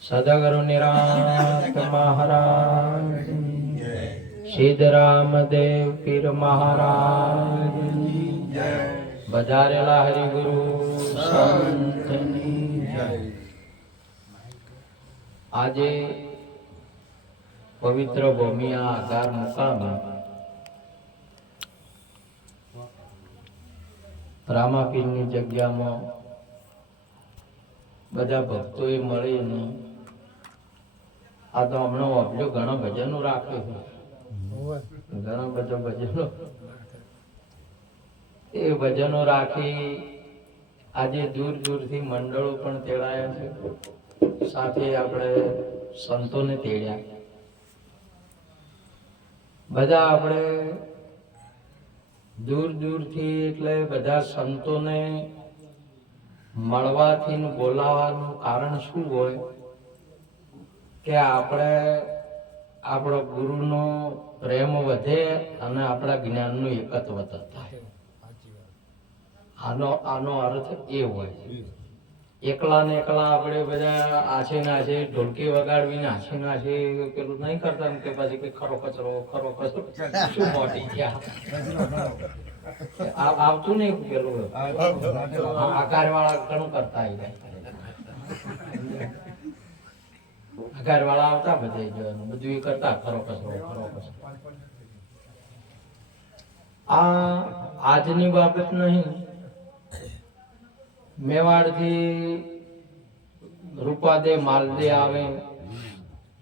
સદગુરુ નિરાંત મહારાજ સિદ્ધરામદેવ પીર મહારાજ બધારેલા હરિગુરુ સંતની જય. આજે પવિત્ર ભૂમિયા આધાર મુકામે રામાપીરની જગ્યામાં બધા ભક્તોએ મળીને આ તો હમણાં વાપર્યો ઘણા ભજનો રાખ્યો છે, ઘણા બધા ભજનો એ ભજનો રાખી આજે દૂર દૂરથી મંડળો પણ તેડાયા છે, સાથે આપણે સંતોને તેડ્યા. બધા આપણે દૂર દૂરથી એટલે બધા સંતોને મળવાથી બોલાવાનું કારણ શું હોય કે આપણે આપણો ગુરુનો પ્રેમ વધે અને આપણા જ્ઞાનનું એકત્વતા થાય. આનો અર્થ એ હોય. એકલા ને એકલા આપણે બધા આછે નાશે ઢોલકી વગાડવીને આછે નાશે પેલું નહીં કરતા કે પછી કે ખરો કચરો શું મોટી ગયા આવતું નહીં પેલું આકાર વાળા ઘણું કરતા આકાર વાળા આવતા બધે બધું એ કરતા ખરો કચરો. આ આજની બાબત નહીં. મેવાડથી રૂપાદે માલદે આવે,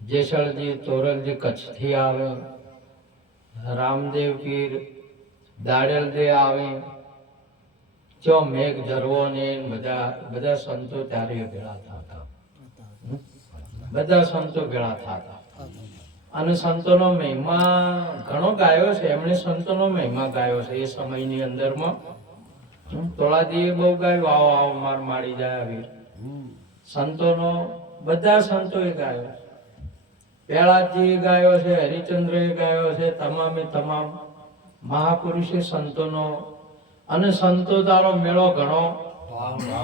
જેસલજી તોરલજી કચ્છથી આવે, રામદેવ પીર દાડેલ દે આવે, જો મેઘ જરવો ને બધા સંતો ત્યારે ભેળા થતા, બધા સંતો ભેળા થતા. અને સંતોનો મહિમા ઘણો ગાયો છે, એમણે સંતોનો મહિમા ગાયો છે એ સમયની અંદરમાં. તોળાજીએ બહુ ગાયું, આવો આવો માર માડી જાય વીર. સંતોનો બધા સંતોએ ગાયો, પેલાજી ગાયો છે, હરિચંદ્રએ ગાયો છે, તમામે તમામ મહાપુરુષે સંતોનો. અને સંતો તારો મેળો ઘણો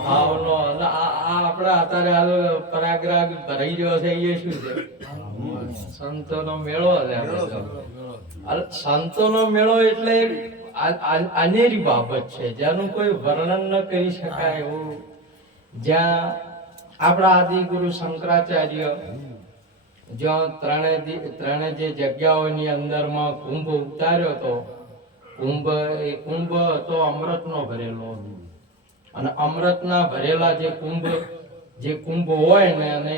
ભાવનો. અને આપડા અત્યારે પ્રયાગરાજ ભરાઈ રહ્યો છે એ શું છે? સંતોનો મેળો છે. સંતોનો મેળો એટલે અનેરી બાબત છે જેનું કોઈ વર્ણન ન કરી શકાય એવું. જ્યાં આપણા આદિ ગુરુ શંકરાચાર્ય જ્યાં ત્રણે જે જગ્યાઓની અંદરમાં કુંભ ઉતાર્યો હતો, કુંભ હતો અમૃતનો ભરેલો. અને અમૃતના ભરેલા જે કુંભ હોય ને અને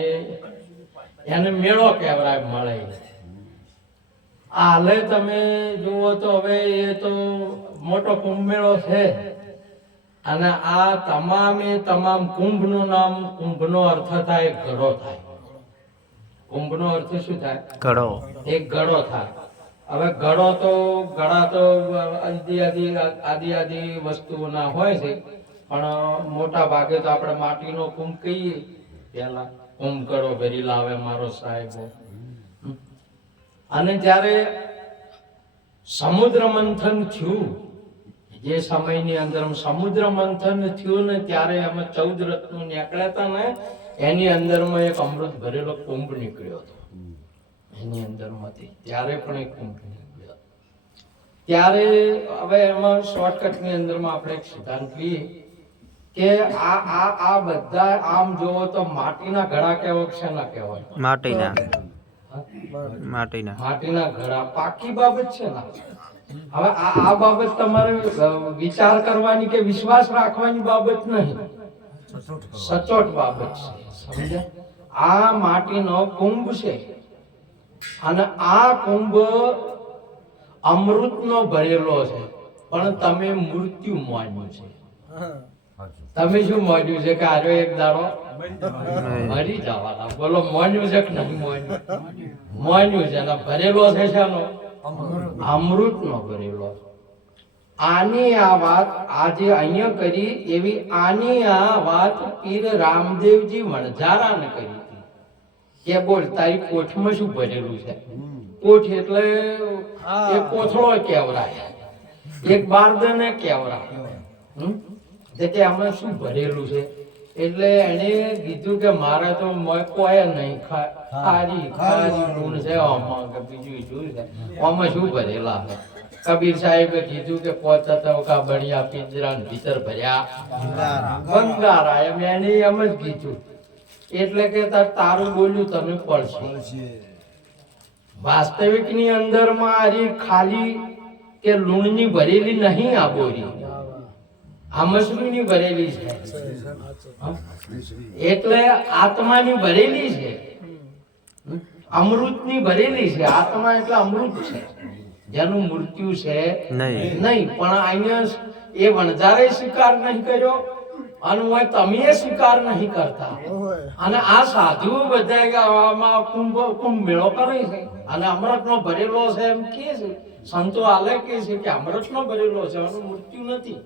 એને મેળો કહેવાય મળે. હાલે તમે જુઓ તો હવે એ તો મોટો કુંભ મેળો છે. અને આ તમામ કુંભનું નામ, કુંભનો અર્થ થાય ઘડો થાય. કુંભનો અર્થ શું થાય? ઘડો. એક ઘડો થાય. હવે ઘડા તો આદિ વસ્તુઓના હોય છે, પણ મોટા ભાગે તો આપણે માટીનો કુંભ કહીએ. પેલા કુંભ ઘડો ભરી લાવે મારો સાહેબ. અને જ્યારે સમુદ્ર મંથન થયું, જે સમયની અંદર સમુદ્ર મંથન થયું ને ત્યારે અમે 14 રત્નો નીકળ્યા હતા ને, એની અંદરમાં એક અમૃત ભરેલો કુંભ નીકળ્યો હતો. એની અંદરમાંથી ત્યારે પણ એક કુંભ નીકળ્યો. ત્યારે હવે એમાં શોર્ટકટની અંદરમાં આપણે એક સિદ્ધાંત લઈએ કે આ બધા આમ જોવો તો માટીના ઘડા કેવો છે ના કહેવાય? માટીના ઘડા પાકી બાબત છે ને. હવે આ બાબત તમારે વિચાર કરવાની કે વિશ્વાસ રાખવાની બાબત નહીં, સચોટ બાબત છે. સમજ્યા? આ માટીનો કુંભ છે અને આ કુંભ અમૃતનો ભરેલો છે, પણ તમે મૃત્યુ માન્યું છે. તમે શું માન્યું છે કે આરો એક દાડો મરી જવાના? બોલો, માન્યું છે કે નહીં માન્યું? માન્યું છે. અને ભરેલો છે શાનો? અમૃતનો ભરેલો. આની આ વાત આજે અહીંયા કરી એવી આની આ વાત પીર રામદેવજી વણઝારાને કરી હતી કે બોલ તારી કોઠમાં શું ભરેલું છે? કોઠ એટલે એક કોથળો કેવરાય, એક બારદાને કેવરાય. આમાં શું ભરેલું છે? એટલે એને કીધું કે મારે તો કોઈ નહીં ખારી ખારી લૂણ છે આમાં કે બીજું શું છે આમાં શું ભરેલા છે કબીર સાહેબે કીધું કે પોતા બણિયા પિંજરા ભીતર ભર્યા બંગારા એમ એને એમ જ કીધું એટલે કે તારું બોલ્યું તને પડશે વાસ્તવિક ની અંદર માં હરી ખાલી કે લૂણની ભરેલી નહીં આ બોરી આ મસરૂની ભરેલી છે એટલે આત્માની ભરેલી છે અમૃતની ભરેલી છે આત્મા એટલે અમૃત છે જેનું મૃત્યુ છે નહીં પણ અહીંયા એ વણઝારે સ્વીકાર નહીં કર્યો અને તમે સ્વીકાર નહીં કરતા અને આ સાધુ બધા કુંભ મેળો કરે છે અને અમૃત નો ભરેલો છે એમ કે છે સંતો આલે કે છે કે અમૃત નો ભરેલો છે એનું મૃત્યુ નથી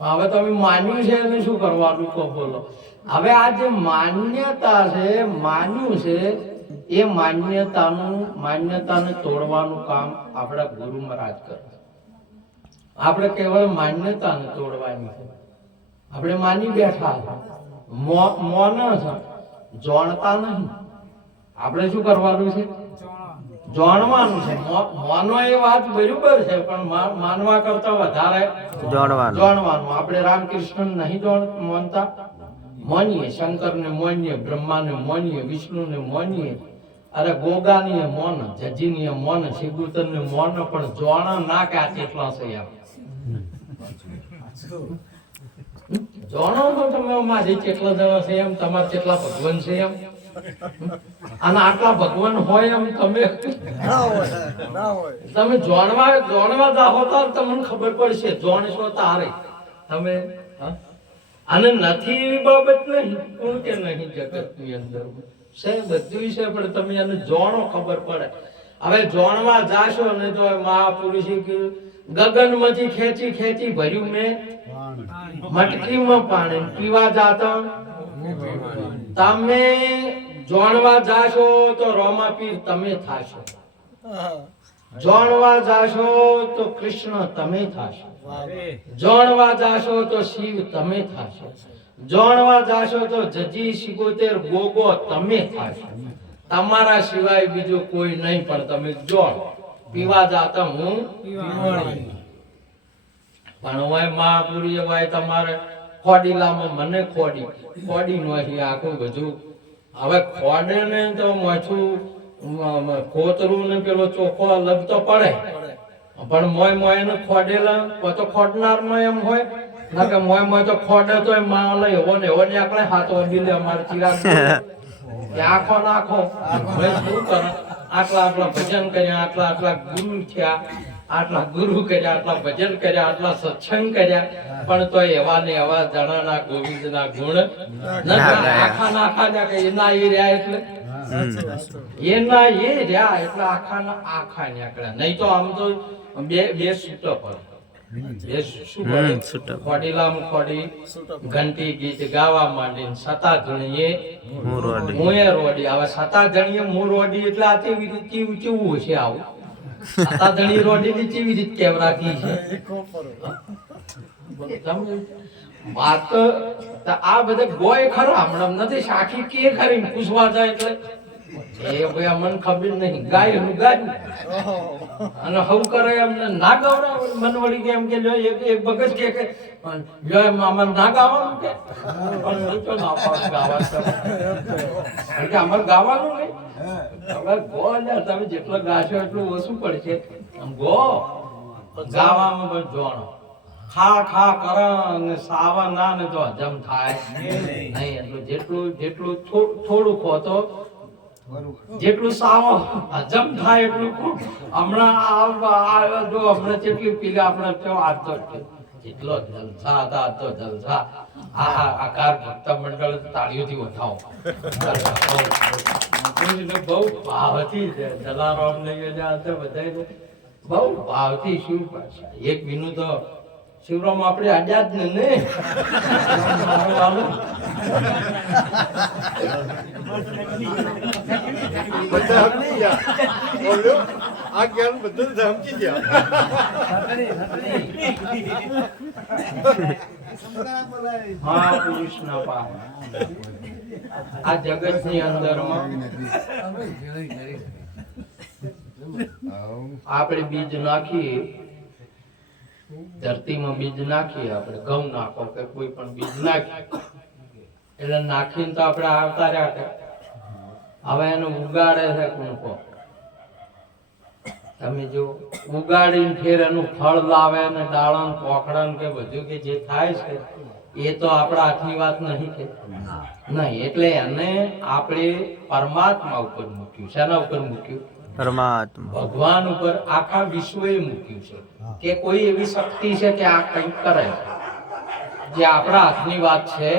હવે તમે માન્યું છે એને શું કરવાનું કહો બોલો હવે આ જે માન્યતા છે માન્યું છે એ માન્યતાને તોડવાનું કામ આપણા ગુરુ મહારાજ કરે આપણે કેવળ માન્યતાને તોડવાની છે આપણે માની બેઠા મોન છે જાણતા નહીં આપણે શું કરવાનું છે જાણવાનું છે માનો એ વાત બરાબર છે પણ માનવા કરતા વધારે જાણવાનું આપણે રામકૃષ્ણ નહીં માનતા માનીએ શંકરને માનીએ બ્રહ્માને માનીએ વિષ્ણુને માનીએ અરે ગોગાની મોન જજીની મોન શિગુતરને મોન પણ જાણ ના કે આ કેટલા છે એમ જાણો તો તમે મારી કેટલા જણા છે એમ તમારે કેટલા ભગવાન છે એમ અને આટલા ભગવાન હોય એમ તમે જાણવા જાઓ તો તમને ખબર પડશે જાણશો તારે તમે અને નથી એવી બાબત નહીં કોણ કે નહીં જગત ની અંદર છે બધું છે પણ તમે એને જાણો ખબર પડે હવે જાણવા જાશો ને તો મહાપુરુષે ગગન માંથી ખેંચી ખેંચી ભર્યું મેં મટકીમાં પાણી પીવા જાતા તમે જાણવા જાશો તો રોમાપીર તમે થાશો જાણવા જાશો તો કૃષ્ણ તમે થાશો જાણવા જાશો તો શિવ તમે થાશો જાણવા જાશો તો જજી સિગોતેર ગોગો તમે થાશો તમારા સિવાય બીજું કોઈ નહીં પણ તમે જાણ પીવા જાતા હું પણ હોય મહાપુરુષે હોય તમારે ખોડીલામાં મને ખોડી નો આખું બધું હવે ખોડે ને તો માછું ખોતરું ને પેલો ચોખ્ખો અલગ તો પડે પણ મોય ને ખોડેલા તો ખોડનાર માં એમ હોય ના કે મોય તો ખોડે તો એમ માં લઈ એવો ને આકડે હાથો બીલે અમારે ચિરાગ આખો નાખો શું કરે આટલા ભજન કર્યા આટલા ગુરુ થયા આટલા ગુરુ કર્યા આટલા ભજન કર્યા આટલા સત્સંગ કર્યા પણ તો એવા ને એવા જણાના ગોવિંદના ગુણ આખા નાખા કે એના એ રહ્યા એટલે આખા નીકળ્યા નહીં તો આમ તો બે છૂટો પડે ખોડી ઘંટી ગીત ગાવા માંડીને સતા ધણીએ મુએ રોડી હવે સતા ધણીએ મુ રોડી એટલે આ કેવી રીતે કેવું છે આવું સતા ધણી રોડી ની કેવી રીતે કેવરાકી છે વાત આ બધા ગોય ખરા હમણાં નથી સાખી કે ખરી પૂછવા જાય એટલે એ ભાઈ મને ખબર નહીં ગાય હું ગાય અને હવ કરે એમને ના ગાવડાવે મન વળી કે એમ કે જો એક બગસ કે જો અમાર ના ગાવાનું કે અમારે ગાવાનું નહીં હવે ગો તમે જેટલો ગાશો એટલું ઓછું પડશે ગો ગાવામાં પણ જોણો ખા કરે અને સાવા ના ને તો હજમ થાય નહીં એટલું જેટલું થોડું ખો તો જેટલું સાવો હજમ થાય એટલું હમણાં જો હમણાં જેટલી પીલા આપણે આતો જેટલો જલસા હતા તો જલસા આકાર ભક્ત મંડળ તાળીઓથી વધાવો બહુ ભાવથી જલારામ ને બધા બહુ ભાવથી શું એક વિનું તો શિવરામ આપણે આડ્યા જ ને બધા સમજી ગયા આ જ્ઞાન બધું સમજી ગયા મહાપુરુષના પામે આ જગતની અંદરમાં આપણે બીજ નાખીએ, ધરતીમાં બીજ નાખીએ, આપણે ઘઉં નાખો કે કોઈ પણ બીજ નાખીએ એટલે નાખીને તો આપણે આવતા રહ્યા કે હવે એનું ઉગાડે છે કોણ કહો? તમે જો ઉગાડીને ફેર એનું ફળ લાવે ને દાળણ પોખડન કે બધું કે જે થાય છે એ તો આપણા હાથની વાત નહીં કે નહીં. એટલે એને આપણે પરમાત્મા ઉપર મૂક્યું. શેના ઉપર મૂક્યું? પરમાત્મા ભગવાન ઉપર આખા વિશ્વએ મૂક્યું છે કે કોઈ એવી શક્તિ છે કે આ કંઈક કરે જે આપણા હાથની વાત છે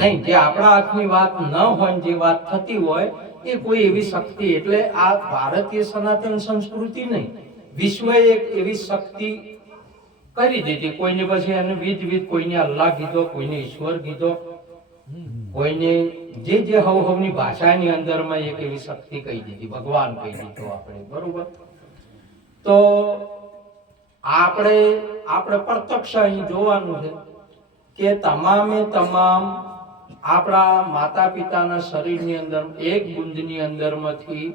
નહીં. જે આપણા હાથની વાત ન હોય, જે વાત થતી હોય એ કોઈ એવી શક્તિ. એટલે આ ભારતીય સનાતન સંસ્કૃતિ નહીં, વિશ્વએ એક એવી શક્તિ કરી દીધી. કોઈને પછી એને વિધ કોઈને અલ્લાહ કીધો, કોઈને ઈશ્વર કીધો, કોઈને જે જે હવની ભાષાની અંદરમાં એક એવી શક્તિ કહી દીધી, ભગવાન કહી દીધો આપણે. બરોબર? તો આપણે પ્રત્યક્ષ અહીં જોવાનું છે કે તમામે તમામ આપણા માતા પિતાના શરીરની અંદર એક બુંદની અંદરમાંથી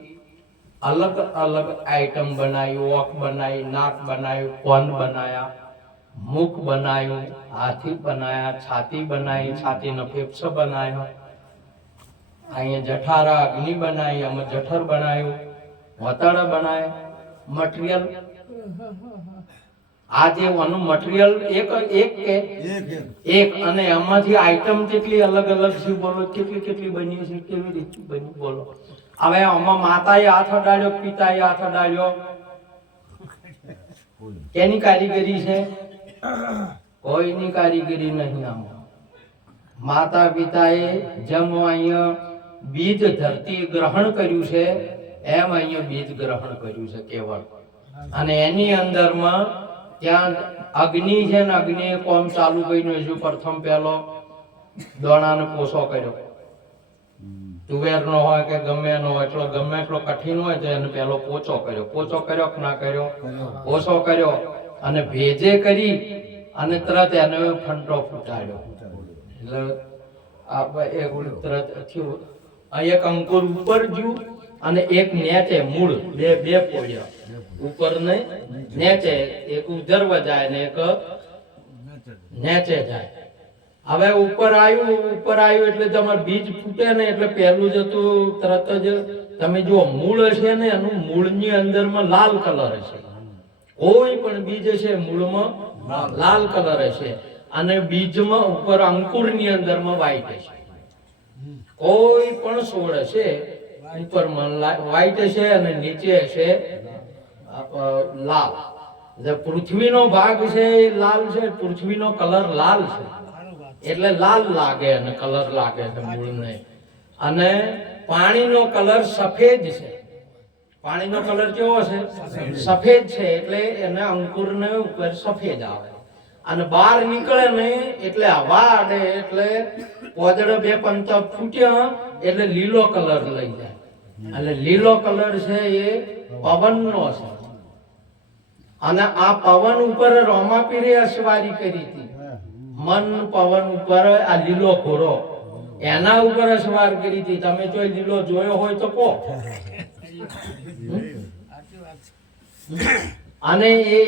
અલગ અલગ આઈટમ બનાવી, ઓખ બનાવી, નાક બનાવ્યું, કોન બનાયા, મુખ બનાવ્યું, હાથી બનાયા, છાતી બનાવી, છાતીનો ફેફસો બનાવ્યો, અહીંયા જઠારા અગ્નિ બનાવી, આમાં જઠર બનાવ્યું, વતાડા બનાવ્યા. મટીરિયલ આ જે આનું મટીરિયલ એક અને એમાંથી આઈટમ કેટલી અલગ અલગ છે બોલો? કેટલી બની છે? કેવી રીતે બની બોલો? હવે આમાં માતાએ હાથ અડાડ્યો, પિતાએ હાથ અડાડ્યો, કેની કારીગરી છે? કોઈની કારીગરી નહીં. આમાં માતા પિતાએ જેમ અહીંયા બીજ ધરતી ગ્રહણ કર્યું છે એમ અહીંયા બીજ ગ્રહણ કર્યું છે કેવળ. અને એની અંદરમાં ત્યાં અગ્નિ છે ને અગ્નિએ કોમ ચાલુ કર્યું. હજુ પ્રથમ પહેલો દોણાનો પોસો કર્યો. તુવેરનો હોય કે ગમે નો હોય, એટલો ગમે એટલો કઠિન હોય તો એને પહેલો પોચો કર્યો. પોચો કર્યો કે ના કર્યો? પોસો કર્યો. અને ભેજે કરી અને તરત એને ફંટો ફૂટાડ્યો. એટલે એક તરત થયું. એક અંકુર ઉપર ગયું અને એક નેચે મૂળ બે પોળ્યા. ઉપર નહીં, નેચે. એક ઉધર્વ જાય ને એક નેચે જાય. હવે ઉપર આવ્યું એટલે તમારે બીજ ફૂટે ને એટલે પહેલું જતું તરત જ તમે જો મૂળ છે ને એનું મૂળની અંદરમાં લાલ કલર છે. કોઈ પણ બીજ છે મૂળમાં લાલ કલર છે અને બીજમાં ઉપર અંકુરની અંદરમાં વ્હાઈટ છે. કોઈ પણ છોડ છે ઉપરમાં વ્હાઈટ છે અને નીચે છે લાલ. પૃથ્વીનો ભાગ છે એ લાલ છે, પૃથ્વીનો કલર લાલ છે એટલે લાલ લાગે અને કલર લાગે છે મૂળને. અને પાણીનો કલર સફેદ છે. પાણીનો કલર કેવો છે? સફેદ છે. એટલે એને અંકુરને ઉપર સફેદ આવે અને બહાર નીકળે ને એટલે હવા આડે એટલે પોદડે બે પંતા ફૂટ્યા એટલે લીલો કલર લઈ જાય. એટલે લીલો કલર છે એ પવનનો છે. અને આ પવન ઉપર રોમાપીરે અસવારી કરી હતી. મન પવન ઉપર આ લીલો ઘોડો એના ઉપર અસવાર કરી હતી. તમે જો લીલો જોયો હોય તો કહો. અને એ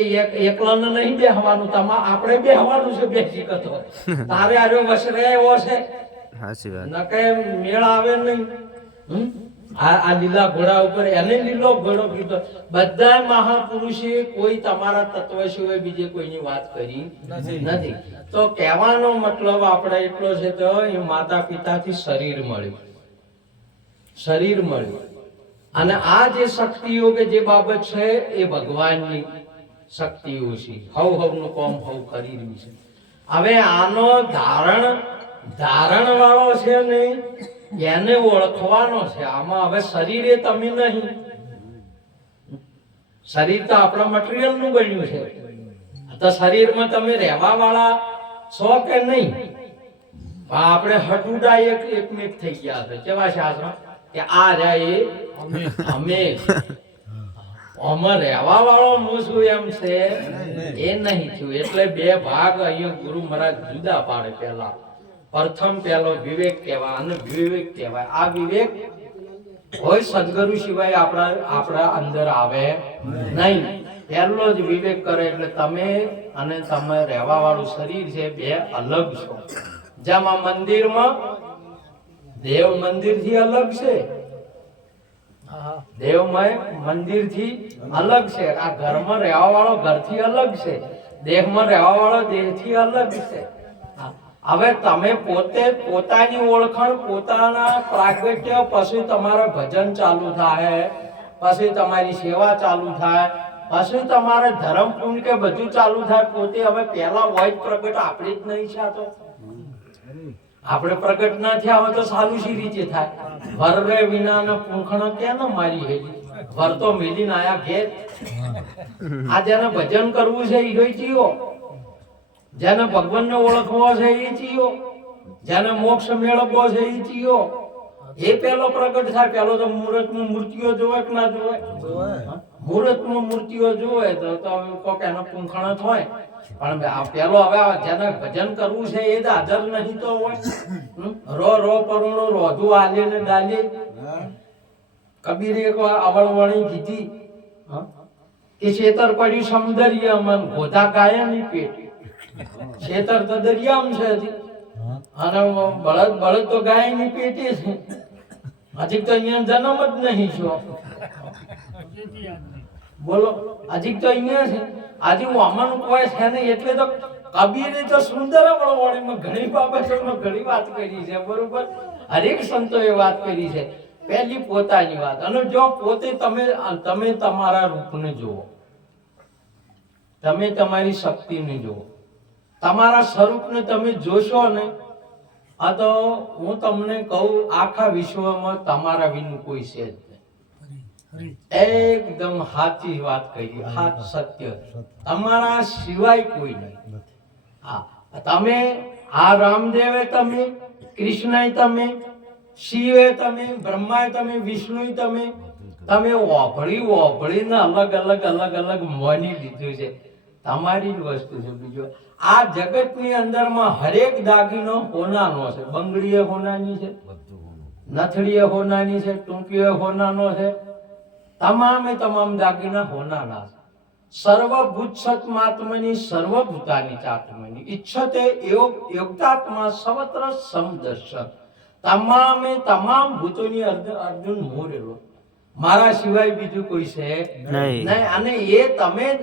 એકલાને નહીં બેહવાનું, આપણે બેહવાનું છે. બેસી કતો તારે આર્યો વસરે એવો છે નકે મેળ આવે નહીં. આ લીલા ઘોડા ઉપર એને લીલો ઘોડો કીધો. બધા મહાપુરુષે કોઈ તમારા તત્વ સિવાય બીજે કોઈની વાત કરી નથી. તો કહેવાનો મતલબ આપણે એટલો છે તો એ માતા પિતાથી શરીર મળ્યું અને આ જે શક્તિઓ કે જે બાબત છે એ ભગવાનની શક્તિઓ છે. હવનું કોમ હવ કરી રહી છે. હવે આનો ધારણ વાળો છે ને એને ઓળખવાનો છે. આમાં હવે શરીર એ તમે નહીં. શરીર તો આપણા મટીરિયલ નું બન્યું છે. તો શરીરમાં તમે રહેવા વાળા છો કે નહીં? આપણે હટુડા એકમેક થઈ ગયા છે. કેવા શાસ્ત્ર કે આ રહ્યા એ અમે આમાં રહેવા વાળો હું છું એમ છે એ નહીં થયું. એટલે બે ભાગ અહીંયા ગુરુ મહારાજ જુદા પાડે. પ્રથમ પહેલો વિવેક કહેવાય અને વિવેક કહેવાય. આ વિવેક કોઈ સદગુરુ સિવાય આપણા અંદર આવે નહીં. પહેલો જ વિવેક કરે એટલે તમે અને તમે રહેવા વાળું શરીર છે બે અલગ છો. જેમ આ મંદિરમાં દેવ મંદિર થી અલગ છે, દેવમય મંદિર થી અલગ છે. આ ઘરમાં રહેવા વાળો ઘર થી અલગ છે, દેહમાં રહેવા વાળો દેહ થી અલગ છે. હવે તમે પોતે પોતાની ઓળખાણ પોતાના પ્રાગટ્ય, પછી તમારા ભજન ચાલુ થાય, પછી તમારી સેવા ચાલુ થાય, પછી તમારે ધર્મ પૂર્ણ કે બધું ચાલુ થાય. પોતે હવે પહેલા હોય પ્રગટ આપણે જ નહીં છે. તો આપણે પ્રગટ ના થયા હોય તો સારું સી રીતે થાય? વરરે વિના પૂંખણ ક્યાં ન મારી હેલી, વર તો મેલી આયા ઘેર. આ જેને ભજન કરવું છે એ ચીયો, જેને ભગવાનને ઓળખવો છે એ ચીયો, જેને મોક્ષ મેળવવો છે એ ચીયો. એ પેલો પ્રગટ થાય. પેલો તો મુહૂર્તમાં મૂર્તિઓ જોવે કે ના જોવે? મુહૂર્તમાં મૂર્તિઓ જોવે તો કોક એના પૂંખણ થાય. પણ આ પેલો હવે જેને ભજન કરવું છે એ જ હાજર નહીં તો હોય. રો પરુણો રોધું આલે ને ડાલે. કબીરે એક અવળવણી કીધી કે શેતર પડ્યું સૌંદર્ય મન ગોધા ગાયા ની પેટ. શેતર તો દરિયામાં છે હજી, અને બળદ તો ગાય ની પેટે છે. હજી તો અહીંયા જન્મ જ નહીં છો. બોલો, હજી તો અહીંયા છે. આજે વામન કોઈ છે નહીં. એટલે તો કબીરે તો સુંદર અવળવણીમાં ઘણી બાબતોમાં ઘણી વાત કરી છે. બરોબર, હરેક સંતોએ વાત કરી છે. પહેલી પોતાની વાત. અને જો પોતે તમે તમારા રૂપને જુઓ, તમે તમારી શક્તિને જુઓ, તમારા સ્વરૂપને તમે જોશો ને, આ તો હું તમને કહું આખા વિશ્વમાં તમારા વિનું કોઈ છે જ નહીં. એકદમ સાચી વાત કહી, હાથ સત્ય. તમારા સિવાય કોઈ નહીં. હા, તમે આ રામદેવે તમે, કૃષ્ણએ તમે, શિવે તમે, બ્રહ્માએ તમે, વિષ્ણુએ તમે ઓભળીને અલગ માની લીધું છે. તમારી જ વસ્તુ છે. બીજો આ જગતની અંદરમાં હરેક દાગીનો હોનાનો છે. બંગડીએ હોનાની છે, નથડીએ હોનાની છે, ટૂંકીએ હોનાનો છે. તમામ દાગીના હોનાના છે. સર્વભૂત સત્માત્મની સર્વભૂતાની ચાત્મની ઈચ્છતે યોગતાત્મા સર્વત્ર સમદર્શન. તમામ ભૂતોની અર્જુન મોરેલો, મારા સિવાય બીજું કોઈ છે નહીં. અને એ તમે જ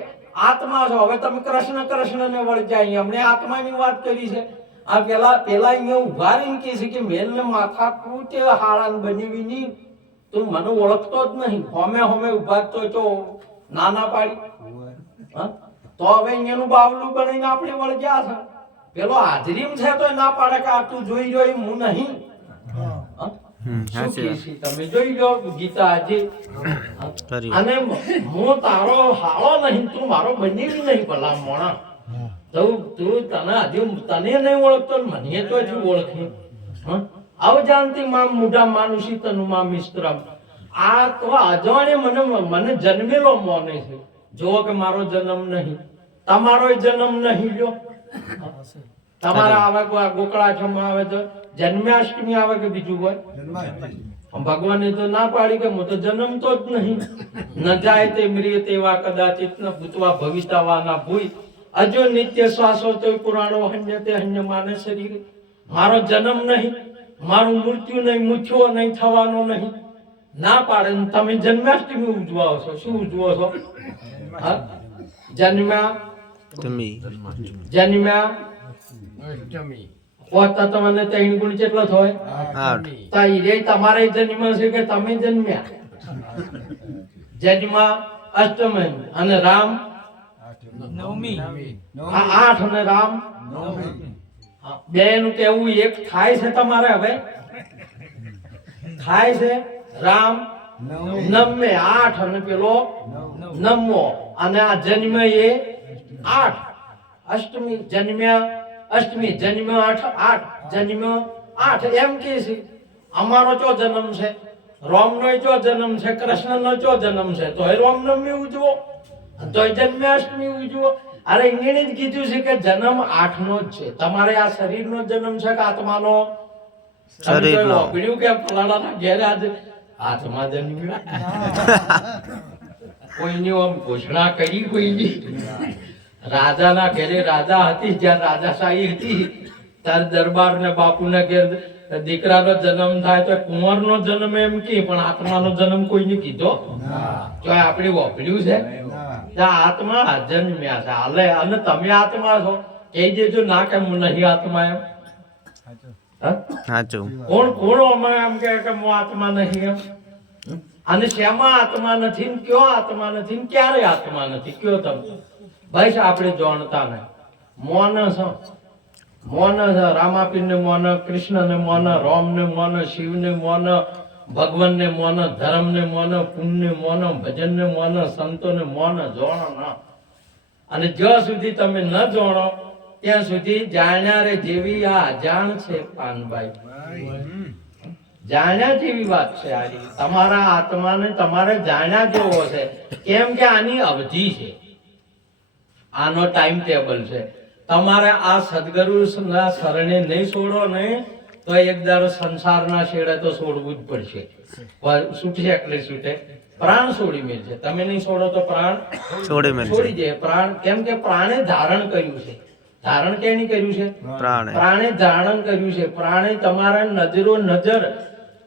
આત્મા છો. હવે તમે કૃષ્ણ ને વળી જાય. અમને આત્માની વાત કરી છે. આ પેલા અહીંયા ઉભા રહીને કે છે કે મેલને માથા કૂટે હાળાન બનીવી નહીં, તું મને ઓળખતો જ નહીં. હોમે ઉભા તો નાના પાડી. તો હવે અહીંયાનું બાવલું બનાવીને આપણે વળગ્યા છે. પેલો હાજરીમ છે તો ના પાડે કે આ તું જોઈ રહ્યો હું નહીં. તમે જોઈ લો ગીતા આજે. અને હું તારો હાળો નહીં, તું મારો બનેવી નહીં. ભલા મોણા તું તને નહીં ઓળખતો, મને તો જ ઓળખી. અવજાનતી માં મુઢા માનુષી તનુ માં મિસ્ત્રમ. આ તો અજાણે મને જન્મેલો મોને છે. જો કે મારો જન્મ નહીં, તમારો જન્મ નહીં. લ્યો તમારા આવે ગોકળાઠમાં આવે તો જન્માષ્ટમી આવે કે બીજું હોય? ભગવાને તો ના પાડી કે હું તો જન્મતો જ નહીં. ન જાય તે મ્રિય તેવા કદાચિત ન ભૂતવા ભવિતાવા ના ભૂઈ અજો નિત્ય શ્વાસો તો પુરાણો હન્ય તે હન્ય માને શરીર. મારો જન્મ નહીં, મારું મૃત્યુ નહીં, મૂછો નહીં, થવાનો નહીં. ના પાડે. તમે જન્માષ્ટમી ઉજવાઓ છો. શું ઉજવો છો? જન્મ્યા પોતા તમને 3 ગુણ કેટલો થાય? 8. તમારે જન્મ છે કે તમે જન્મ્યા? જન્મ અષ્ટમી અને રામ નવમી. 8 અને રામ 9. બે નું કેવું એક થાય છે તમારે? હવે થાય છે. રામ નવમે 8 અને પેલો 9મો. અને આ જન્મ એ 8. અષ્ટમી જન્મ્યા, અષ્ટમી જન્મ 8 જન્મ 8 એમ કે છે. અમારો ચો જન્મ છે? રામનો ચો જન્મ છે, કૃષ્ણનો ચો જન્મ છે, તો એ રામનવમી ઉજવો, તો જન્માષ્ટમી ઉજવો. અરે એને જ કીધું છે કે જન્મ 8 નો જ છે. તમારે આ શરીરનો જન્મ છે કે આત્માનો? શરીરનો. ઓગળ્યું કે ફલાણાના ઘેર આજ આત્મા જન્મ્યો? કોઈની આમ ઘોષણા કરી કોઈની? રાજાના ઘરે રાજા હતી, જ્યાં રાજાશાહી હતી, ત્યારે દરબાર ને બાપુના ઘેર દીકરાનો જન્મ થાય તો કુંવરનો જન્મ એમ કે, પણ આત્માનો જન્મ કોઈને કીધો? જો આપણે વાપર્યું છે? આત્મા જન્મ્યા છે હાલે, અને તમે આત્મા છો કહી દેજો ના કે હું નહીં આત્મા એમ. કોણ કોણ અમે એમ કે હું આત્મા નહીં એમ? અને શેમાં આત્મા નથી ને કયો આત્મા નથી ને ક્યારે આત્મા નથી કયો તમે? ભાઈ આપણે જાણતા નહીં. મોન છે, મોન છે, રામાપીર ને મોન, કૃષ્ણ ને મોન, રામ ને મોન, શિવ ને મોન, ભગવાન ને મોન, ધર્મ ને મોન, પુણ્ય ને મોન, ભજન ને મોન, સંતો ને મોન. જોણો ના. અને જ્યાં સુધી તમે ન જોણો ત્યાં સુધી જાણ્યારે જેવી આ અજાણ છે પાનભાઈ, જાણ્યા જેવી વાત છે આ. તમારા આત્માને તમારે જાણ્યા જેવો છે. કેમ કે આની અવધિ છે, આનો ટાઈમ ટેબલ છે. તમારે આ સદગુરુના શરણે નહીં છોડો ને તો એક દાડો સંસારના છેડે તો છોડવું જ પડશે. છૂટશે એટલે છૂટે, પ્રાણ છોડી મેળશે. તમે નહીં છોડો તો પ્રાણ છોડી દે. પ્રાણ કેમ કે પ્રાણે ધારણ કર્યું છે. ધારણ કેની કર્યું છે? પ્રાણે ધારણ કર્યું છે. પ્રાણે તમારા નજરો નજર,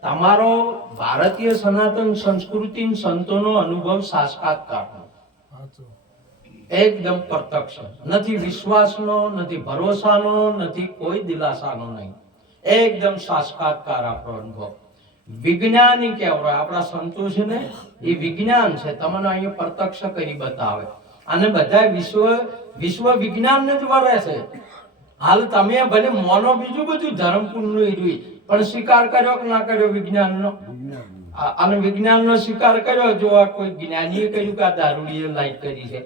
તમારો ભારતીય સનાતન સંસ્કૃતિ સંતોનો અનુભવ સાક્ષાત્કારનો એકદમ પ્રત્યક્ષ, નથી વિશ્વાસનો, નથી ભરોસાનો, નથી કોઈ દિલાસાનો નહીં, એકદમ સાક્ષાત્કાર આપણો અનુભવ. વિજ્ઞાની કહેવાય આપણા સંતો છે ને, એ વિજ્ઞાન છે. તમને અહીંયા પ્રત્યક્ષ કરી બતાવે. અને બધા વિશ્વ વિજ્ઞાન જ વરે છે. હાલ તમે ભલે મોનો બીજું બધું ધર્મપુરનું ઈડવી, પણ સ્વીકાર કર્યો કે ના કર્યો વિજ્ઞાનનો? અને વિજ્ઞાનનો સ્વીકાર કર્યો. જો આ કોઈ જ્ઞાનીએ કહ્યું કે આ દારૂડીએ લાઈટ કરી છે.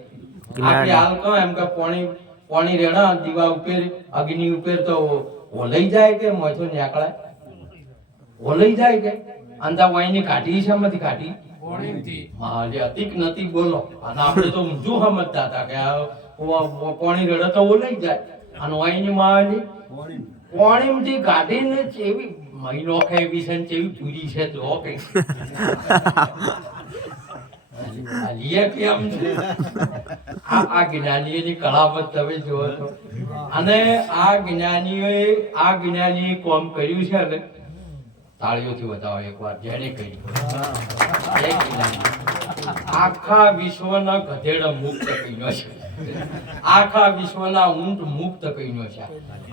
આપણે હાલ કહો એમ કે પાણી રેડા દીવા ઉપર અગ્નિ ઉપર તો ઓલઈ જાય કે મોજો નીકળે? ઓલઈ જાય કે અંદા વાઈની કાઢી છે એમાંથી કાઢી અતિક નથી બોલો. અને આપણે તો ઊંધું સમજતા હતા કે પાણી રેડા તો ઓલઈ જાય. અને વાઈની માવાની પાણીમાંથી કાઢીને કેવી મહિનો એવી છે કેવી પૂરી છે તો કઈ આ જ્ઞાનીઓની કળામત તમે જુઓ છો. અને આ જ્ઞાનીએ કોમ કર્યું છે ને, તાળીઓથી બતાવો એકવાર જેને કર્યું. આખા વિશ્વના ગધેડા મુક્ત કર્યો છે, આખા વિશ્વના ઊંટ મુક્ત કર્યો છે,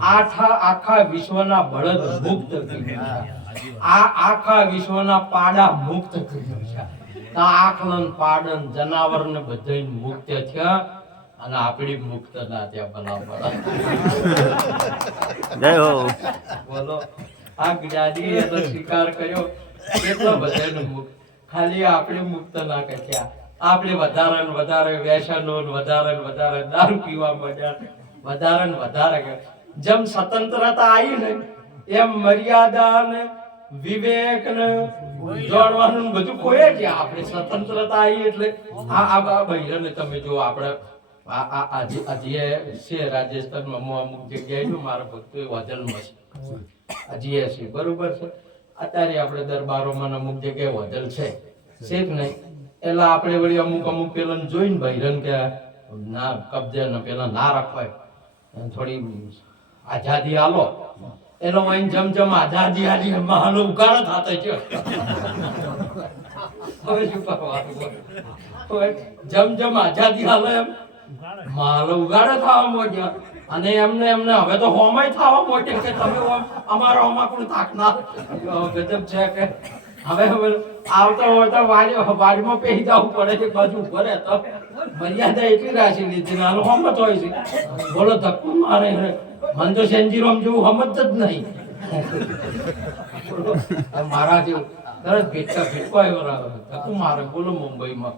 આખા વિશ્વના બળદ મુક્ત કર્યો છે, આખા વિશ્વના પાડા મુક્ત કર્યો છે. આખલન પાડન જનાવર ને બધા મુક્ત થયા અને આપણી મુક્ત ના થયા. ભલા જય હો બોલો. આ જ્ઞાનીએ તો સ્વીકાર કર્યો કેટલો બધાને મુક્ત, ખાલી આપણે મુક્ત ના થયા. આપણે વધારે ને વધારે વ્યસનો, વધારે ને વધારે દારૂ પીવા માંડ્યા, વધારે ને વધારે. જેમ સ્વતંત્રતા આવી ને એમ મર્યાદા ને વિવેક ને જોડવાનું બધું ખોયે છે. આપણે સ્વતંત્રતા આવી એટલે આ બહેરાને તમે જો આપણે આજે છે રાજસ્થાનમાં અમુક જગ્યાએ મારા ભક્તો હોટલમાં છે, હજી છે બરોબર છે. અત્યારે આપણે દરબારોમાં અમુક જગ્યાએ હોટલ છે શેખ નહીં. એટલે આપણે વળી અમુક પેલા જોઈને બહેરાને કે ના કબજે ને પેલા ના રાખવાય, થોડી આઝાદી આલો. એનો વાઈન જમ આઝાદી આલી મહાનો ઉગાડો થતો છે. હવે શું કરવાનું? જમ આઝાદી આલે એમ મહાલો ઉગાડો થવા મોડ્યા. અને એમને હવે તો હોમાય થવા મોડ્યા કે તમે અમારો હોમા કોણ થાકના ગજબ છે કે હવે આવતો હોય તો વાડીમાં પહેરી જવું પડે છે. બાજુ ભરે તો મર્યાદા એટલી રાખી લીધી નાનો હોમત હોય છે. બોલો ધક્કો મારે મન તો સેન્જીરોમ જેવું સમજ જ નહીં. મારા જેવું તરત ભેટકો આવ્યો ધક્કો મારે. બોલો મુંબઈમાં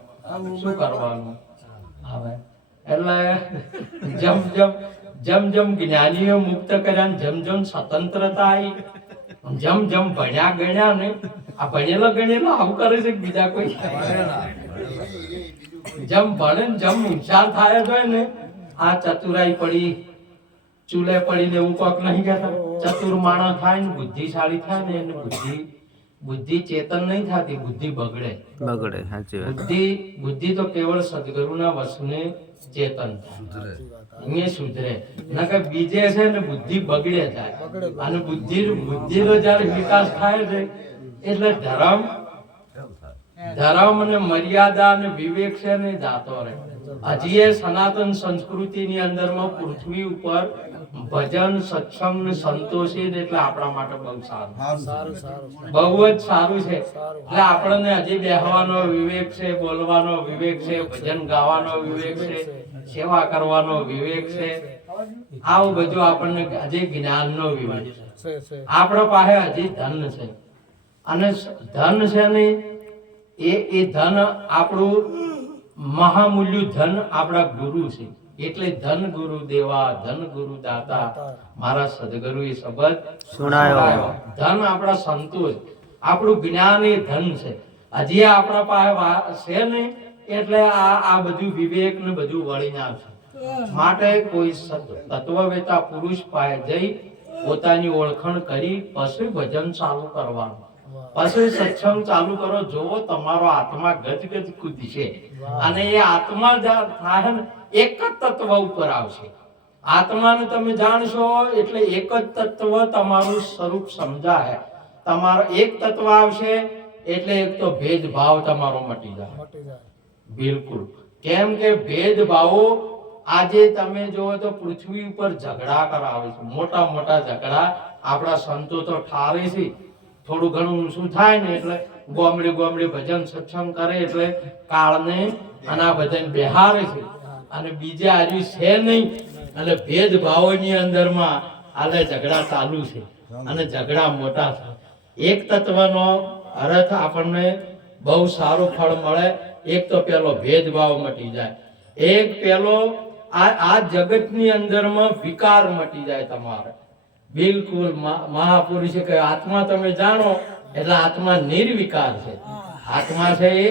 શું કરવાનું હવે? એટલે જેમ જ્ઞાનીઓ મુક્ત કર્યા, જેમ સ્વતંત્રતા આવી, જેમ ભણ્યા ગણ્યા ને આ ભણેલો ગણેલો આવું કરે છે કે બીજા કોઈ જેમ ભણે ને જેમ હોશિયાર થાય છે ને આ ચતુરાઈ પડી ચૂલે પડી ને એવું કોક નહીં કહેતા ચતુર માણસ થાય ને બુદ્ધિશાળી થાય ને એને બુદ્ધિ ચેતન નહીં થતી બુદ્ધિ બગડે સાચી વાત. બુદ્ધિ તો કેવળ સદગુરુના વસને ચેતન થાય અહીંયા સુધરે નકર બીજે છે ને બુદ્ધિ બગડે જાય અને બુદ્ધિનો જ્યારે વિકાસ થાય છે એટલે ધર્મ અને મર્યાદા અને વિવેક છે ને જાતો રહે. હજી એ સનાતન સંસ્કૃતિની અંદરમાં પૃથ્વી ઉપર ભજન સત્સંગ ને સંતોષી એટલે આપણા માટે બહુ સારું બહુ જ સારું છે. એટલે આપણને હજી બેહવાનો વિવેક છે, બોલવાનો વિવેક છે, ભજન ગાવાનો વિવેક છે, સેવા કરવાનો વિવેક છે. આવું બધું આપણને હજી જ્ઞાનનો વિવેક છે. આપણા પાસે હજી ધન છે અને ધન છે ને એ ધન આપણું મહામૂલ્ય ધન આપણા ગુરુ છે. એટલે ધન ગુરુ દેવા ધન ગુરુ દાતા મારા સદગુરુએ શબ્દ સુણાયો. ધન આપણા સંતોષ આપણું જ્ઞાન એ ધન છે. હજી આપણા પાસે છે ને એટલે આ બધું વિવેક ને બધું વળીને આવશે. માટે કોઈ તત્વવેતા પુરુષ પાસે જઈ પોતાની ઓળખાણ કરી પછી ભજન ચાલુ કરવાનું, પછી સત્સંગ ચાલુ કરો. જોવો તમારો આત્મા ગજગજ કૂદશે અને એ આત્મા થાય ને એક જ તત્વ ઉપર આવશે. આત્માને તમે જાણશો એટલે એક જ તત્વ તમારું સ્વરૂપ સમજાય. તમારો એક તત્વ આવશે એટલે એક તો ભેદભાવ તમારો મટી જાય બિલકુલ. કેમ કે ભેદભાવો આજે તમે જોવો તો પૃથ્વી ઉપર ઝઘડા કરાવે છે, મોટા મોટા ઝઘડા. આપણા સંતો તો ઠારે છે થોડું ઘણું શું થાય ને એટલે ગોમડી ભજન સત્સંગ કરે એટલે કાળને અને આ બધાને બેહારે છે અને બીજે આજુ છે નહીં. અને ભેદભાવોની અંદરમાં આલે ઝઘડા ચાલુ છે અને ઝઘડા મોટા છે. એક તત્વનો અર્થ આપણને બહુ સારું ફળ મળે. એક તો પેલો ભેદભાવ મટી જાય, એક પેલો આ જગતની અંદરમાં વિકાર મટી જાય તમારે બિલકુલ. મહાપુરુષે કહે આત્મા તમે જાણો એટલે આત્મા નિર્વિકાર છે. આત્મા છે એ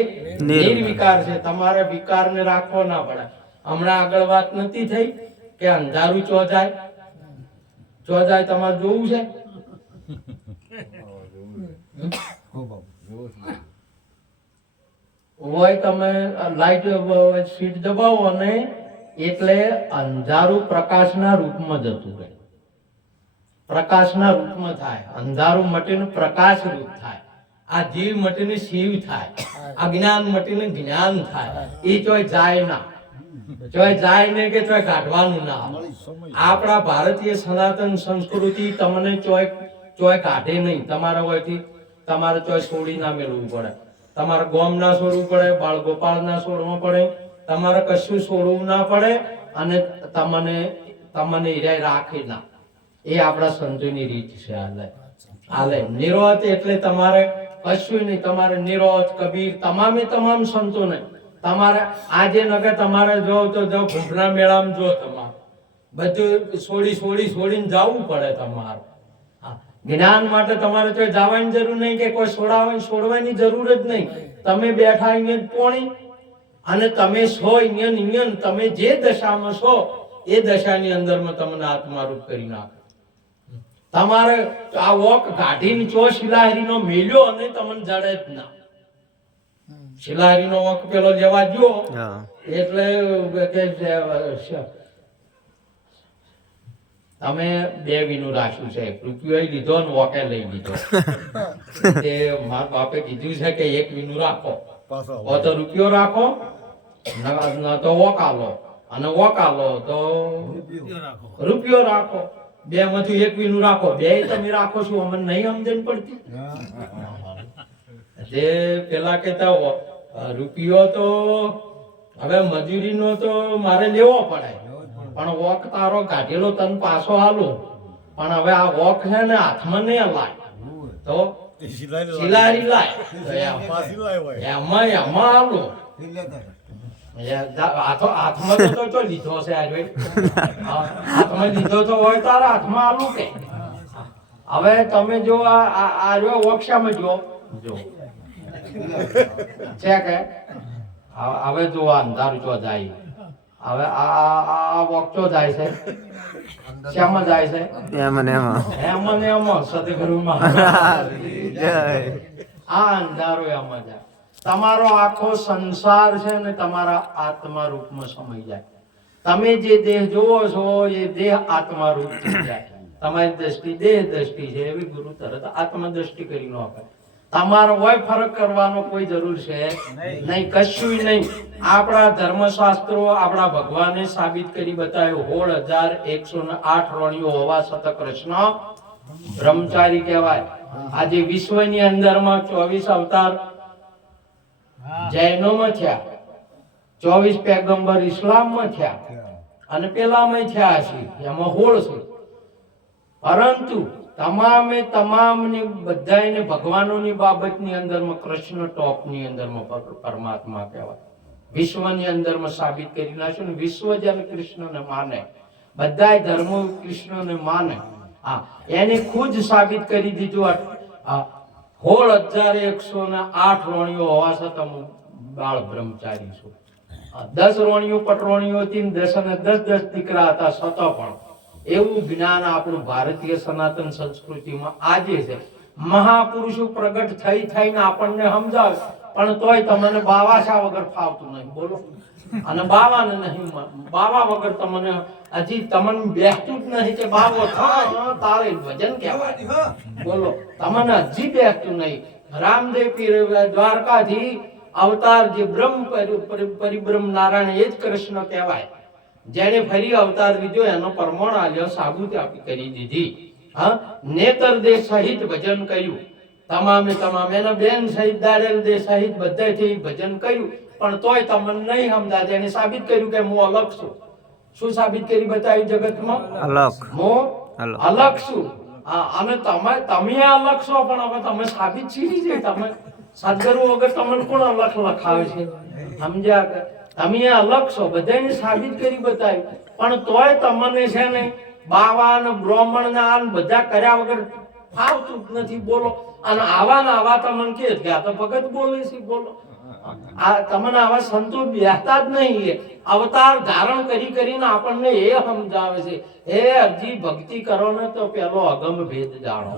નિર્વિકાર છે. તમારે વિકારને રાખવો ના પડે. હમણાં આગળ વાત નથી થઈ કે અંધારું ચો જાય તમારે જોવું છે. હોય તમે લાઈટ સ્વીચ દબાવો અને એટલે અંધારું પ્રકાશના રૂપમાં જતું રહે. પ્રકાશના રૂપમાં થાય. અંધારું મટીને પ્રકાશ રૂપ થાય. આ જીવ મટીને શિવ થાય. અજ્ઞાન મટીને જ્ઞાન થાય. એ ચોય જાય ના, ચોય જાય ને કે ચોય કાઢવાનું ના. આપણા ભારતીય સનાતન સંસ્કૃતિ તમને ચોય કાઢે નહીં. તમારા હોયથી તમારે ચોય છોડી ના મેળવવું પડે. તમારે ગોમ ના છોડવું પડે, બાળ ગોપાળ ના છોડવું પડે, તમારે કશું છોડવું ના પડે અને તમને ઈરાય રાખે ના. એ આપણા સંતોની રીત છે. હાલે નિરોધ એટલે તમારે કશું નહીં. તમારે નિરોધ કબીર તમામ સંતોને તમારે આજે નકે તમારે જો તો ઘૂંટના મેળામાં જો તમારે બધું છોડીને જવું પડે. તમારે જ્ઞાન માટે તમારે તો જવાની જરૂર નહીં કે કોઈ છોડવાની જરૂર જ નહીં. તમે બેઠા અહીંયા પોણી અને તમે છો અહીંયા તમે જે દશામાં છો એ દશાની અંદરમાં તમને આત્મારૂપ કરી નાખે. તમારે આ વોક ગાઢીને ચો શિલાહરીનો મેલ્યો અને તમને જડે જ ના. શિલાહરીનો વોક પેલો લેવા ગયો એટલે તમે 2 વીનું રાખ્યું છે, રૂપિયો લીધો ને વોકે લઈ લીધો. તે મારા બાપે કીધું છે કે 1 વીનું રાખો, તો રૂપિયો રાખો ન તો વોકાલો, અને વોકાલો તો રૂપિયો રાખો. 2 માંથી 1 વીનું રાખો. 2 તમે રાખો છો અમને નહીં સમજણ પડતી. જે પેલા કેતા રૂપિયો તો હવે મજૂરીનો તો મારે લેવો પડે પણ વોક તારો કાઢેલો તન પાછો આલો. પણ હવે આ વોક છે ને હાથમાં નહીં લાય તો શિલારી લાય એમાં આલો. હાથમાં તો લીધો છે હાથમાં લીધો તો હોય તારા હાથમાં આલું કે. હવે તમે જો આ વર્કશામાં જો જો છે કે હવે જો આ અંધારું ચો જાય હવે આ વોકચો જાય છે શ્યામાં જાય છે એમાં ને એમાં સદગુરુમાં આ અંધારો એમાં જાય તમારો આખો સંસાર છે ને તમારા આત્મા રૂપમાં સમાઈ જાય તમે જે દેહ જોવો છો એ દેહ આત્મા રૂપ થઈ જાય તમારી દ્રષ્ટિ દેહ દ્રષ્ટિ છે એવી ગુરુ તરત આત્મા દ્રષ્ટિ કરી નો આપે તમારો હોય ફરક કરવાનો કોઈ જરૂર છે નહીં કશું નહીં આપણા ધર્મશાસ્ત્રો આપણા ભગવાને સાબિત કરી બતાવ્યું 16,108 રોણીઓ હોવા છતાં કૃષ્ણ બ્રહ્મચારી કહેવાય આજે વિશ્વની અંદરમાં 24 અવતાર જૈનોમાં થયા 24 પેગંબર ઇસ્લામમાં થયા અને પેલામાં થયા છે એમાં 16 છે પરંતુ તમામની બધાને ભગવાનોની બાબતની અંદરમાં કૃષ્ણ ટોપની અંદરમાં પરમાત્મા કહેવાય વિશ્વની અંદરમાં સાબિત કરી નાખ્યું ને વિશ્વ જેને કૃષ્ણને માને બધાય ધર્મો કૃષ્ણને માને હા એને ખુદ સાબિત કરી દીધું 16,108 રોણીઓ હોવા છતાં હું બાળ બ્રહ્મચારી છું 10 રોણીઓ પટરોણીઓ હતી 10 અને 10 દીકરા હતા છતાં પણ એવું જ્ઞાન આપણું ભારતીય સનાતન સંસ્કૃતિમાં આજે છે મહાપુરુષો પ્રગટ થઈને આપણને સમજાવે પણ તોય તમને બાવાશા વગર ફાવતું નહીં બોલો અને બાવાને નહીં બાવા વગર તમને હજી તમને બેસતું જ નહીં કે બાવો તારે ભજન કહેવાય બોલો તમને હજી બેસતું નહીં રામદેવ પીર દ્વારકાથી અવતાર જે બ્રહ્મ પરિબ્રહ્મ નારાયણ એ જ કૃષ્ણ કહેવાય જેને ફરી અવતાર લીધો એનો પરમાણ આલ્યો સાબુત આપી કરી દીધી હા નેતર દેહ સહિત ભજન કર્યું તમામે એના બેન સહિત દાડેલ દેહ સહિત બધાથી ભજન કર્યું પણ તોય તમને નહીં સમજાય એને સાબિત કર્યું કે હું અલગ છું શું સાબિત કરી બતાવ્યું જગતમાં હું અલગ છું અને તમે અલગ છો પણ હવે તમે સાબિત છીએ છે તમે સદગુરુ વગર તમને કોણ અલગ લખાવે છે સમજ્યા તમે અલગ છો બધાને સાબિત કરી બતાવ્યું પણ તોય તમને છે ને બાવા ને બ્રાહ્મણ ના બધા કર્યા વગર ફાવતું જ નથી બોલો અને આવા તમને કે આ તો ભગત બોલે છે બોલો આ તમને આવા સંતો બેસતા જ નહીં અવતાર ધારણ કરીને આપણને એ સમજાવે છે હે હજી ભક્તિ કરો ને તો પેલો અગમ ભેદ જાણો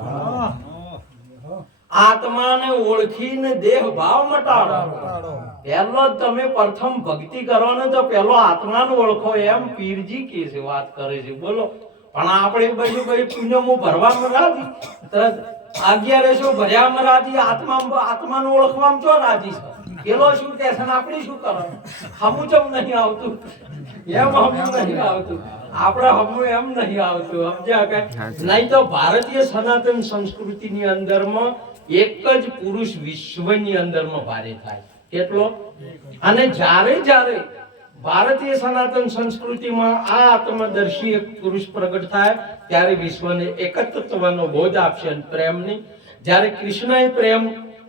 આત્માને ઓળખીને દેહ ભાવ મટાડો પહેલો તમે પ્રથમ ભક્તિ કરો ને તો પેલો આત્માને ઓળખો એમ પીરજી કે છે વાત કરે છે બોલો પણ આપણે બધું પુણ્યમું ભરવામાં રાજી તરત 11 ભર્યામાં રાજી આત્માને ઓળખવામાં ચો રાજી છે પેલો શું કે છે આપણે શું કરવાનું હમું ચમ નહીં આવતું એમ હમું નહીં આવતું આપણે હમું એમ નહીં આવતું સમજ્યા કે નહીં તો ભારતીય સનાતન સંસ્કૃતિની અંદરમાં એક જ પુરુષ વિશ્વની અંદરમાં ભારે થાય કેટલો અને જ્યારે ભારતીય સનાતન સંસ્કૃતિમાં આ આત્મદર્શી એક પુરુષ પ્રગટ થાય ત્યારે વિશ્વને એકત્વનો બોધ આપશે અને પ્રેમની જ્યારે કૃષ્ણએ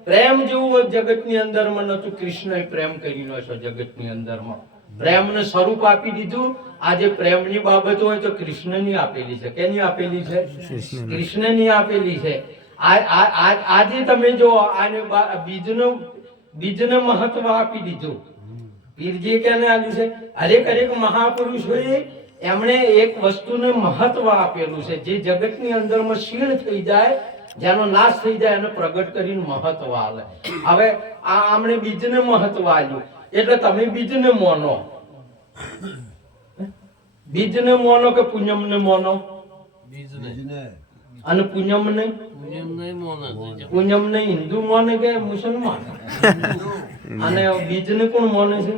પ્રેમ જેવું જગતની અંદરમાં નતું કૃષ્ણએ પ્રેમ કરી નાખ્યો જગતની અંદરમાં પ્રેમને સ્વરૂપ આપી દીધું આજે પ્રેમની બાબત હોય તો કૃષ્ણની આપેલી છે કેની આપેલી છે કૃષ્ણની આપેલી છે આજે તમે જો આને બીજને મહત્વ આપી દીધું પીરજી કેને આપ્યું છે હરેક મહાપુરુષોએ એમણે એક વસ્તુને મહત્વ આપેલું છે જે જગતની અંદરમાં ક્ષીણ થઈ જાય જેનો નાશ થઈ જાય એને પ્રગટ કરીને મહત્વ આલે હવે આમણે બીજને મહત્વ આલ્યું એટલે તમે બીજને મોનો કે પુણ્યમને મોનો અને પુણ્યમને હિન્દુ મોને કે મુસલમાન અને બીજને કોણ મોને છે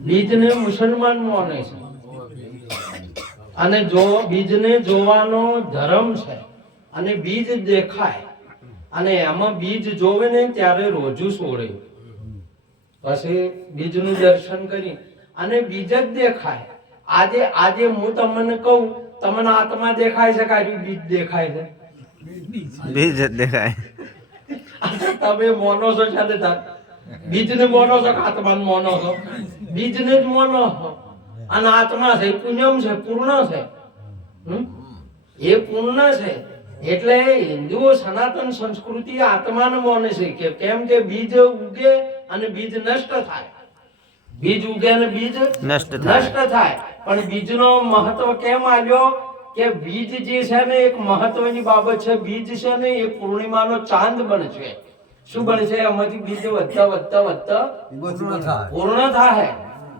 બીજને મુસલમાન મોને છે અને જો બીજને જોવાનો ધર્મ છે અને બીજ દેખાય અને એમાં બીજ જોવે ને ત્યારે રોજુ છોડે પછી બીજનું દર્શન કરી અને બીજ જ દેખાય આજે હું તમને કહું તમને આત્મા દેખાય છે કે બીજ દેખાય છે બીજ જ દેખાય તમે મોનો છો સાથે બીજને મોનો છો કે આત્માને મોનો છો બીજને જ મોનો છો અને આત્મા છે પુણ્યમ છે પૂર્ણ છે એ પૂર્ણ છે. એટલે હિન્દુઓ સનાતન સંસ્કૃતિ આત્માને માને છે કે કેમ કે બીજ ઉગે અને બીજ નષ્ટ થાય. બીજ ઉગે અને બીજ નષ્ટ થાય. પણ બીજનો મહત્વ કેમ આવ્યો કે બીજ જે છે ને એક મહત્વની બાબત છે. બીજ છે ને એ પૂર્ણિમાનો ચાંદ બનશે. શું બનશે? એમાંથી બીજ વધતા વધતા વધતા પૂર્ણ થાય.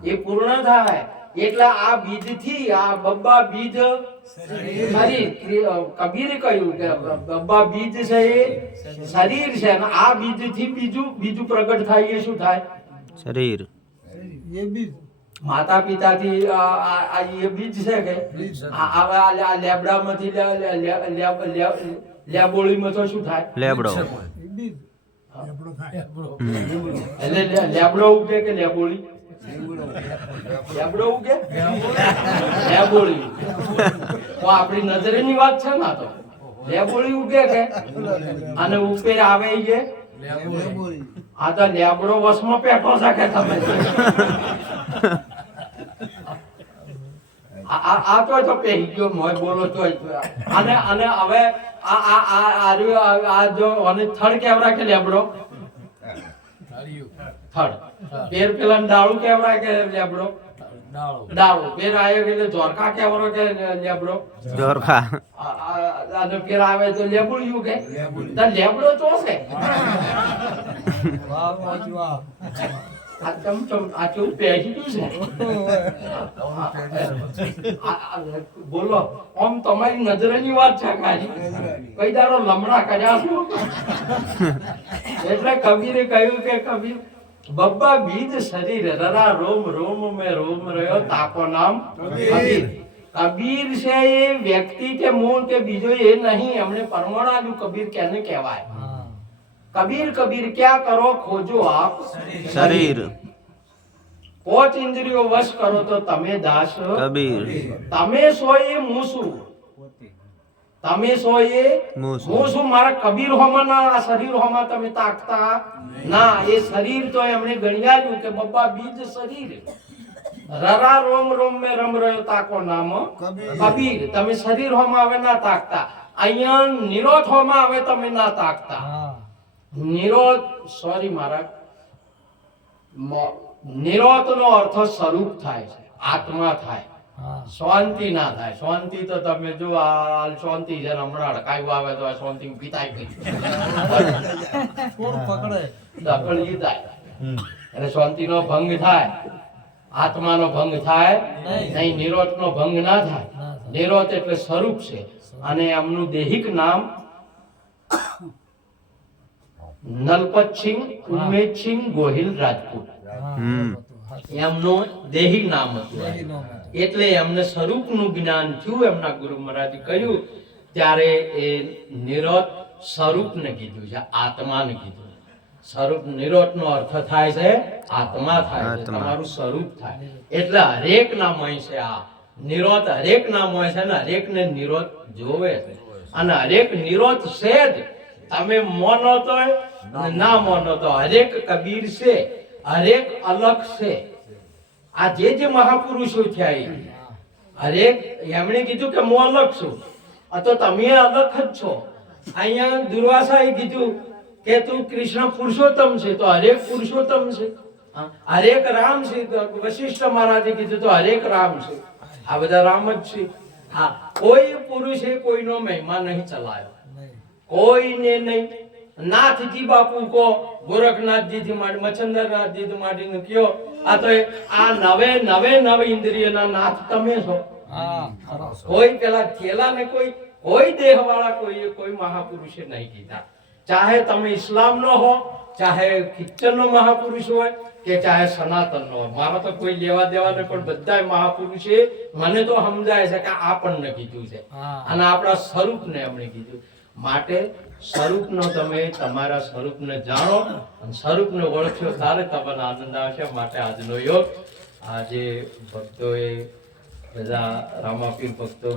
એ પૂર્ણ થાય. એટલે આ બીજ થી આ બબ્બા બીજ શરીર, કબીરે કહ્યું કે બબ્બા બીજ છે એ શરીર છે અને આ બીજ થી બીજું પ્રગટ થાય. એ શું થાય? શરીર. માતા પિતા થી એ બીજ છે કે આ લેબડામાંથી લેબોળીમાં તો શું થાય? લેબડો. એટલે લેબડો ઉગે કે લેબોળી? લેબડો ઉગે, લેબોળી. તો આપણી નજરેની વાત છે ને. તો લેબોળી ઉગે કે અને ઉપર આવે છે આ તો લેબડો વસમાં પેટો છે કે તમે આ તો પહેરી ગયો મોય બોલો તો. અને હવે આ જો અને થડ કેવડા કે લેબડો? થડ. પેર પેલા ડાળું કેવડા કે લેબડો? ડાળું. પેર આવ્યો એટલે જોરકા કેવડો કે લેબડો? જોરકા. અને પેર આવે તો લેબુડિયું કે લેબડો તો છે. બોલો આમ તમારી નજરની વાત છે કઈ દાડો લમડા કર્યા છો? એટલે કબીરે કહ્યું કે કબીર બબ્બા બીજ શરીર રરા રોમ રોમ મેં રોમ રહ્યો તાકો નામ કબીર. કબીર છે એ વ્યક્તિ કે મૂળ કે બીજો એ નહીં. એમણે પરમાણુ કબીર કેને કહેવાય? કબીર કબીર ક્યાં કરો ખોજો આપ શરીર. 5 ઇન્દ્રિયો વશ કરો તો તમે દાસ કબીર. તમે છો એ મૂસુ. તમે છો એ મૂસુ. મારા કબીર હોમાં આ શરીર હોમાં તમે તાકતા ના. એ શરીર તો એમણે ગણ્યાયું કે બબ્બા બીજ શરીર રરા રોમ રોમ મેં રમ રહ્યો તાકો નામ કબીર. તમે શરીર હોમાં હવે ના તાકતા. અહીંયા નિરોધ હોમાં હવે તમે ના તાકતા. નિરોધ સોરી મારા નિરોધ નો અર્થ સ્વરૂપ થાય છે, આત્મા થાય. શાંતિ ના થાય. શાંતિ તો તમે જો આ શાંતિ છે હમણાં અડકાયું આવે તો આ શાંતિ પીતાય ગઈ દકડી જાય. એટલે શાંતિ નો ભંગ થાય, આત્માનો ભંગ થાય નહીં. નિરોધ નો ભંગ ના થાય. નિરોધ એટલે સ્વરૂપ છે. અને એમનું દૈહિક નામ નલપતસિંહ ઉમેદસિંહ ગોહિલ રાજપૂત એમનું દૈહિક નામ હતું. એટલે એમને સ્વરૂપનું જ્ઞાન થયું. એમના ગુરુ મહારાજે કહ્યું ત્યારે એ નિરોધ સ્વરૂપને કીધું છે, આત્માને કીધું. સ્વરૂપ નિરોધ નો અર્થ થાય છે આત્મા થાય છે, તમારું સ્વરૂપ થાય. એટલે હરેક નામ હોય છે. આ નિરોધ હરેક નામ હોય છે ને હરેક ને નિરોધ જોવે છે. અને હરેક નિરોધ છે જ. તમે મોનો તો ના મોનો તો હરેક કબીર છે, હરેક અલગ છે. આ જે મહાપુરુષો થયા હરેક એમણે કીધું કે હું અલગ છું. તો તમે અલગ જ છો. અહીંયા દુર્વાસાએ કીધું કે તું કૃષ્ણ પુરુષોત્તમ છે તો હરેક પુરુષોત્તમ છે. હરેક રામ છે તો વશિષ્ઠ મહારાજે કીધું તો હરેક રામ છે. આ બધા રામ જ છે. હા, કોઈ પુરુષે કોઈનો મહિમા નહીં ચલાયો, કોઈને નહીં. નાથજી બાપુ કો ગોરખનાથજી થી માંડી મચ્છંદરનાથજી થી માંડીને કયો આ તો આ નવે ઇન્દ્રિયના નાથ તમે છો. કોઈ પેલા થેલા ને કોઈ દેહ વાળા કોઈ મહાપુરુષે નહીં કીધા. ચાહે તમે ઇસ્લામ નો હો, ચાહે ખ્રિશ્ચન નો મહાપુરુષ હોય કે ચાહે સનાતન નો હોય. મારા તો કોઈ લેવા દેવા નહીં. પણ બધા મહાપુરુષે મને તો સમજાય છે કે આપણને કીધું છે અને આપણા સ્વરૂપને એમણે કીધું. માટે સ્વરૂપનો તમે તમારા સ્વરૂપને જાણો અને સ્વરૂપને ઓળખો ત્યારે તમને આનંદ આવશે. માટે આજનો યોગ આજે ભક્તોએ બધા રામાપીર ભક્તો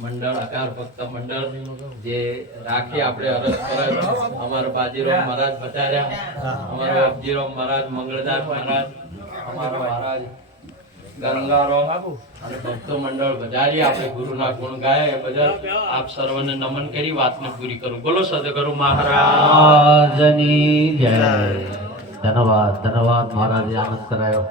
મંડળ, અકાર ભક્ત મંડળ જે રાખી આપણે અરજ કરે. અમારા બાજીરાવ મહારાજ બતાર્યા, અમારા અબજીરાવ મહારાજ, મંગળદાસ મહારાજ, અમારા મહારાજ ગંગારો અને ભક્તો મંડળ વધારી આપણે ગુરુના ગુણ ગાય એ બદલ આપ સર્વને નમન કરી વાતને પૂરી કરું. બોલો સદગુરુ મહારાજ. રાજની જય. ધન્યવાદ ધન્યવાદ મહારાજે આનંદ કરાયો.